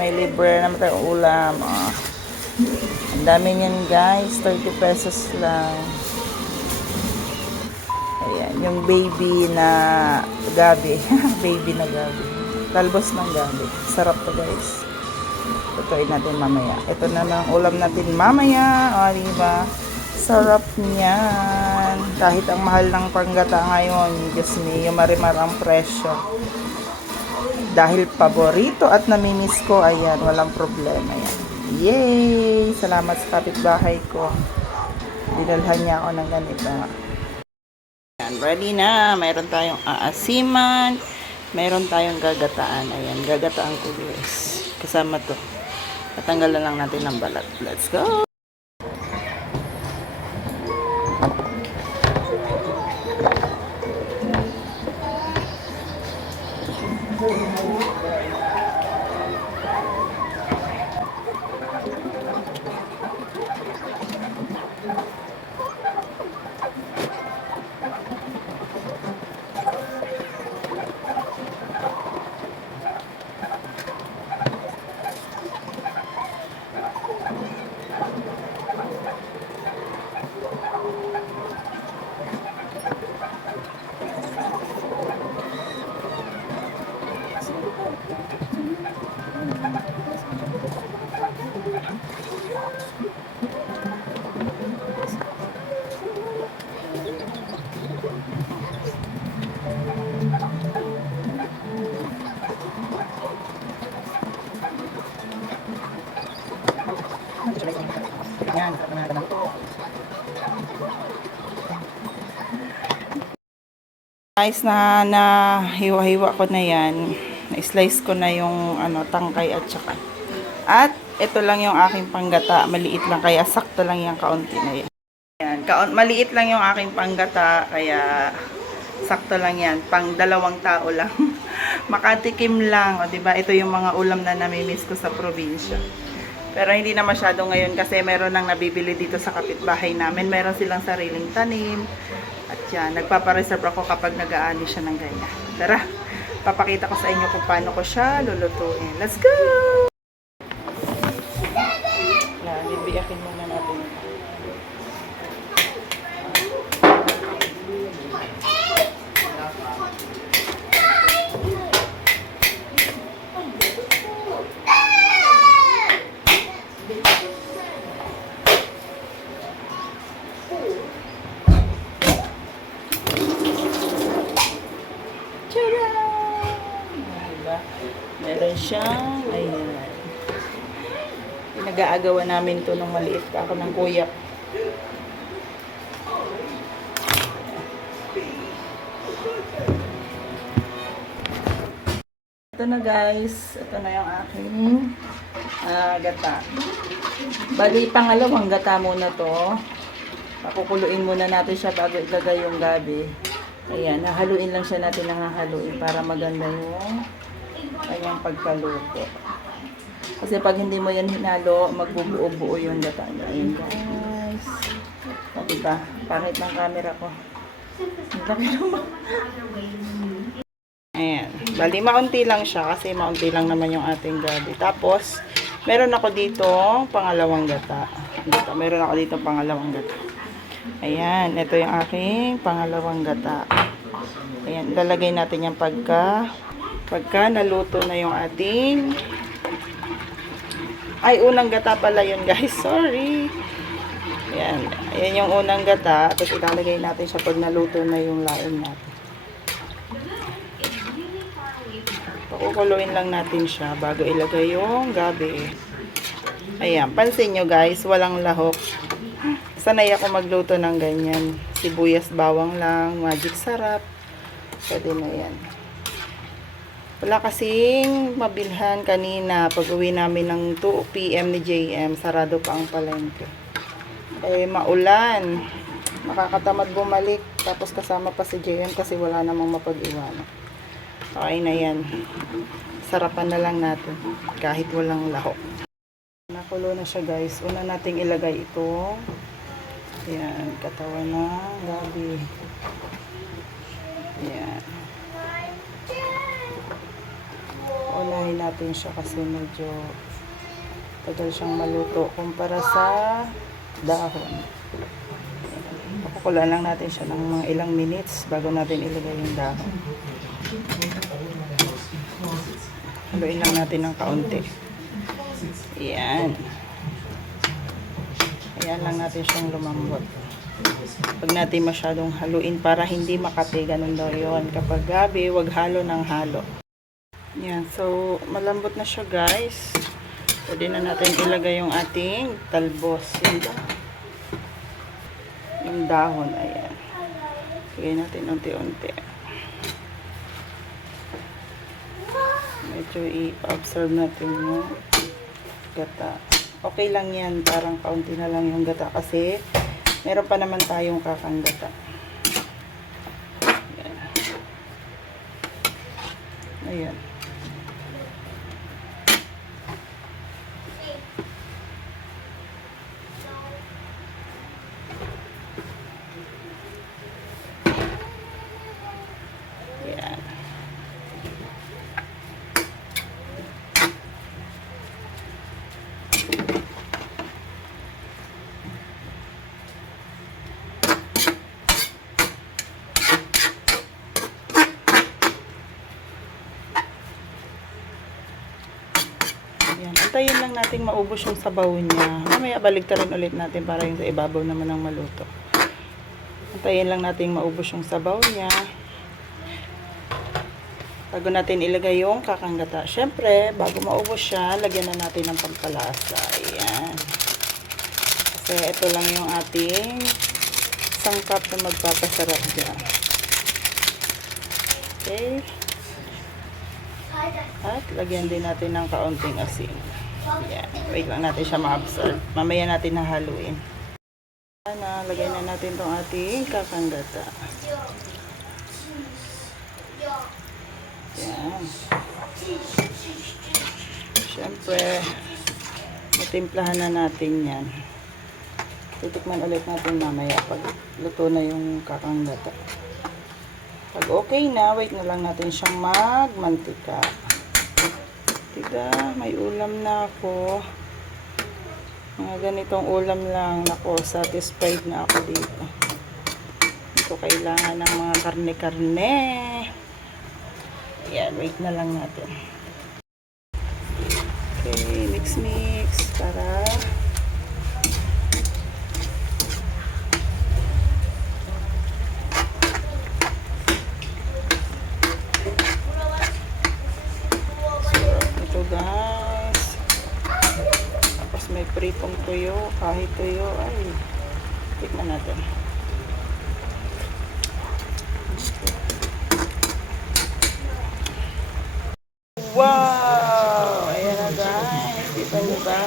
may libre naman tayong ulam. Oh. Ang dami niyan guys, 30 pesos lang. Ayan, yung baby na gabi. baby na gabi. Talbos ng gabi. Sarap to guys. Tutuin natin mamaya. Ito na ang ulam natin mamaya. O, di ba? Sarap niyan. Kahit ang mahal ng panggata ngayon, Diyos me, marimar ang presyo. Dahil paborito at namimiss ko, ayan, walang problema yan. Yay! Salamat sa kapitbahay ko. Dinalhan niya ako ng ganito. Ayan, ready na. Mayroon tayong aasiman. Mayroon tayong gagataan. Ayan, gagataan ko guys. Kasama to. Tatanggalan lang natin ng balat. Let's go! Guys, na, na hiwa-hiwa ko na yan. Na-slice ko na yung ano, tangkay at saka. At ito lang yung aking panggata. Maliit lang kaya sakto lang yung kaunti na yan. Yan, kaun maliit lang yung aking panggata kaya sakto lang yan. Pang dalawang tao lang. Makatikim lang. O, diba? Ito yung mga ulam na namimiss ko sa probinsya. Pero hindi na masyado ngayon kasi meron nang nabibili dito sa kapitbahay namin. Meron silang sariling tanim. Yan, nagpapareserve ako kapag nag-aani siya ng ganyan. Tara, papakita ko sa inyo kung paano ko siya lulutuin. Let's go! Yan, bibiyakin muna natin. Tara! Diba? Meron siyang, ayan. Pinag-aagawan namin to nung maliit pa ako ng kuya. Ito na guys. Ito na yung aking ah, gata. Bali, pangalawang gata muna to. Pakukuluin muna natin siya bago ilagay yung gabi. Ayan, hahaluin lang siya natin ng hahaluin para maganda yung kanyang pagkaluto. Kasi pag hindi mo yan hinalo, magbubuo-buo yung gata niya. Ayan guys. O diba? Pangit ng camera ko. Ang laki naman. Ayan. Bali, maunti lang siya kasi maunti lang naman yung ating gabi. Tapos, meron ako dito pangalawang gata. Dito, meron ako dito pangalawang gata. Ayan, ito yung aking pangalawang gata. Ayan, lalagay natin yung pagka pagka naluto na yung ating ay, unang gata pala yun guys. Sorry. Ayan, ayan yung unang gata. Tapos ilalagay natin siya pag naluto na yung laing natin. Pakukuluin lang natin siya bago ilagay yung gabi. Ayan, pansin nyo guys, walang lahok. Sanay ako magluto ng ganyan. Sibuyas bawang lang, magic sarap. Pwede na yan. Wala kasing mabilhan kanina pag uwi namin ng 2 p.m. ni JM. Sarado pa ang palengke. Eh, maulan. Makakatamad bumalik. Tapos kasama pa si JM kasi wala namang mapag-iwanan. Okay na yan. Sarapan na lang natin. Kahit walang lahok. Nakulo na siya guys. Una nating ilagay ito. Ayan, katawan na gabi. Ayan. Una unahin natin siya kasi medyo tagal siyang maluto kumpara sa dahon. Pakukulan lang natin siya ng mga ilang minutes bago natin ilagay yung dahon. Haluin lang natin ng kaunti. Yan. Ayan lang natin siyang lumambot. Huwag natin masyadong haluin para hindi makati. Ganun daw yun. Kapag gabi, wag halo ng halo. Yan. So, malambot na siya guys. Pwede na natin ilagay yung ating talbos. Yung, yung dahon. Ayan. Lagay natin unti-unti. Medyo i-observe natin yung gata. Okay lang yan. Parang kaunti na lang yung gata. Kasi, meron pa naman tayong kakang gata. Ayan. Ayan. Ayan. Antayin lang natin maubos yung sabaw niya. Mamaya baligtarin ulit natin para yung sa ibabaw naman ng maluto. Antayin lang natin maubos yung sabaw niya. Bago natin ilagay yung kakanggata. Siyempre, bago maubos siya, lagyan na natin ng pampalasa. Ayan. Kasi ito lang yung ating sangkap na magpapasarap dyan. Okay. At lagyan din natin ng kaunting asin. Ayan. Wait lang natin siya ma-absorb. Mamaya natin nahaluin. Na, lagay na natin tong ating kakanggata. Ayan. Siyempre, matimplahan na natin yan. Titikman ulit natin mamaya pag luto na yung kakanggata. Pag okay na, wait na lang natin siyang magmantika. Diba? May ulam na ako. Mga ganitong ulam lang. Nako, satisfied na ako dito. Ito kailangan ng mga karne-karne. Ayan, wait na lang natin. Okay, mix-mix para Ito guys. Tapos may pritong tuyo. Kahit tuyo. Ay. Tikman natin. Wow! Ayan na guys. Kita niyo ba?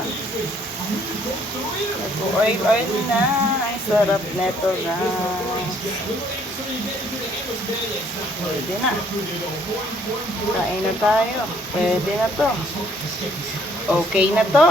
Nag-oil-oil na. Ang sarap neto guys. Pwede na. Kain na tayo. Pwede na to. Okay na to.